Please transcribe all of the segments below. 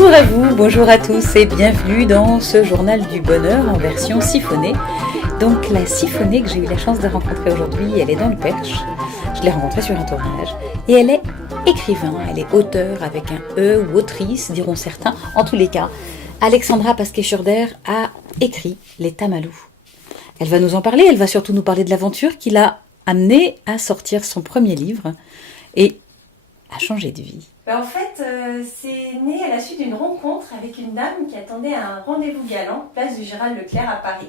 Bonjour à vous, bonjour à tous et bienvenue dans ce journal du bonheur en version siphonnée. Donc la siphonnée que j'ai eu la chance de rencontrer aujourd'hui, elle est dans le Perche. Je l'ai rencontrée sur un tournage et elle est écrivain, elle est auteur avec un E ou autrice, diront certains. En tous les cas, Alexandra Pasquet-Schurder a écrit Les Tamalous. Elle va nous en parler, elle va surtout nous parler de l'aventure qui l'a amenée à sortir son premier livre et à changer de vie. En fait, c'est né à la suite d'une rencontre avec une dame qui attendait un rendez-vous galant, place du Gérald Leclerc à Paris.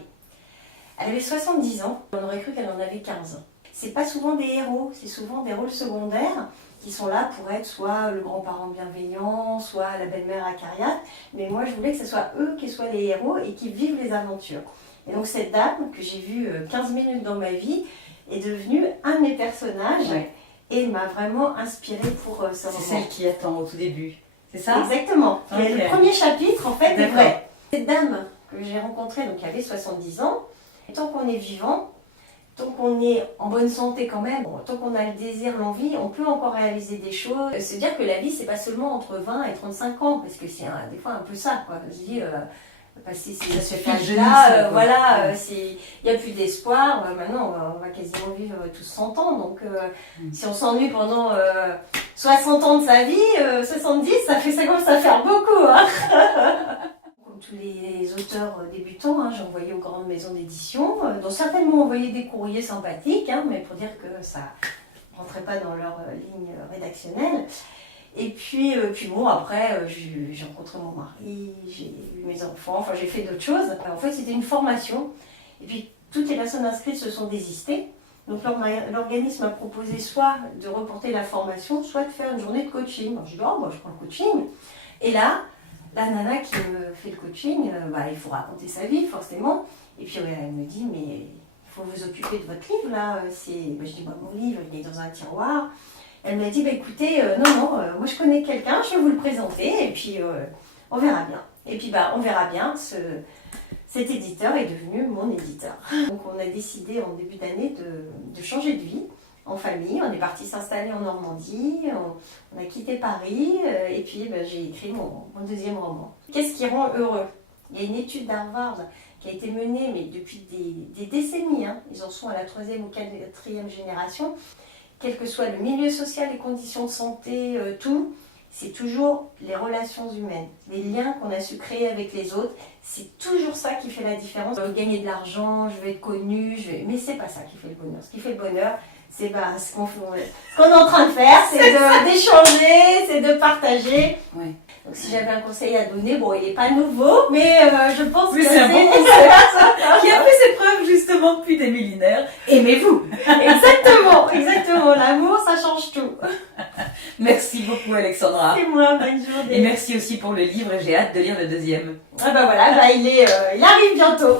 Elle avait 70 ans, on aurait cru qu'elle en avait 15 ans. C'est pas souvent des héros, c'est souvent des rôles secondaires qui sont là pour être soit le grand-parent bienveillant, soit la belle-mère acariâtre. Mais moi, je voulais que ce soit eux qui soient les héros et qui vivent les aventures. Et donc cette dame, que j'ai vue 15 minutes dans ma vie, est devenue un de mes personnages. Ouais. Et m'a vraiment inspirée pour ce roman. C'est celle qui attend au tout début, c'est ça? Exactement. Okay. Et le premier chapitre, en fait, est vrai. Cette dame que j'ai rencontrée, donc qui avait 70 ans, tant qu'on est vivant, tant qu'on est en bonne santé quand même, tant qu'on a le désir, l'envie, on peut encore réaliser des choses. Se dire que la vie, c'est pas seulement entre 20 et 35 ans, parce que c'est des fois un peu ça, quoi. Je dis, passer ces âges-là, voilà, il n'y a plus d'espoir. Maintenant, on va quasiment vivre tous 100 ans. Donc, si on s'ennuie pendant 60 ans de sa vie, 70, ça commence à faire beaucoup. Hein. Comme tous les auteurs débutants, hein, j'ai envoyé aux grandes maisons d'édition, dont certains m'ont envoyé des courriers sympathiques, hein, mais pour dire que ça ne rentrait pas dans leur ligne rédactionnelle. Et puis bon, après, j'ai rencontré mon mari, j'ai eu mes enfants, enfin j'ai fait d'autres choses. En fait, c'était une formation. Et puis, toutes les personnes inscrites se sont désistées. Donc, l'organisme a proposé soit de reporter la formation, soit de faire une journée de coaching. Alors, je dis, je prends le coaching. Et là, la nana qui me fait le coaching, il faut raconter sa vie, forcément. Et puis, elle me dit, mais il faut vous occuper de votre livre, là. Je dis, mon livre, il est dans un tiroir. Elle m'a dit, écoutez, moi je connais quelqu'un, je vais vous le présenter et puis on verra bien. Et puis on verra bien, cet éditeur est devenu mon éditeur. Donc on a décidé en début d'année de changer de vie en famille. On est parti s'installer en Normandie, on a quitté Paris et puis j'ai écrit mon deuxième roman. Qu'est-ce qui rend heureux? Il y a une étude d'Harvard qui a été menée mais depuis des décennies, hein. Ils en sont à la 3e ou 4e génération. Quel que soit le milieu social, les conditions de santé, tout, c'est toujours les relations humaines, les liens qu'on a su créer avec les autres, c'est toujours ça qui fait la différence. Je veux gagner de l'argent, je veux être connu, mais c'est pas ça qui fait le bonheur. Ce qui fait le bonheur, c'est ce qu'on est en train de faire, c'est d'échanger, c'est de partager. Ouais. Donc si j'avais un conseil à donner, il n'est pas nouveau, mais je pense que c'est un bon conseil qui a fait ses preuves justement depuis des millénaires. Aimez-vous. Exactement. L'amour, ça change tout. Merci beaucoup Alexandra. C'est moi, bonne journée. Et merci aussi pour le livre, j'ai hâte de lire le deuxième. Il arrive bientôt.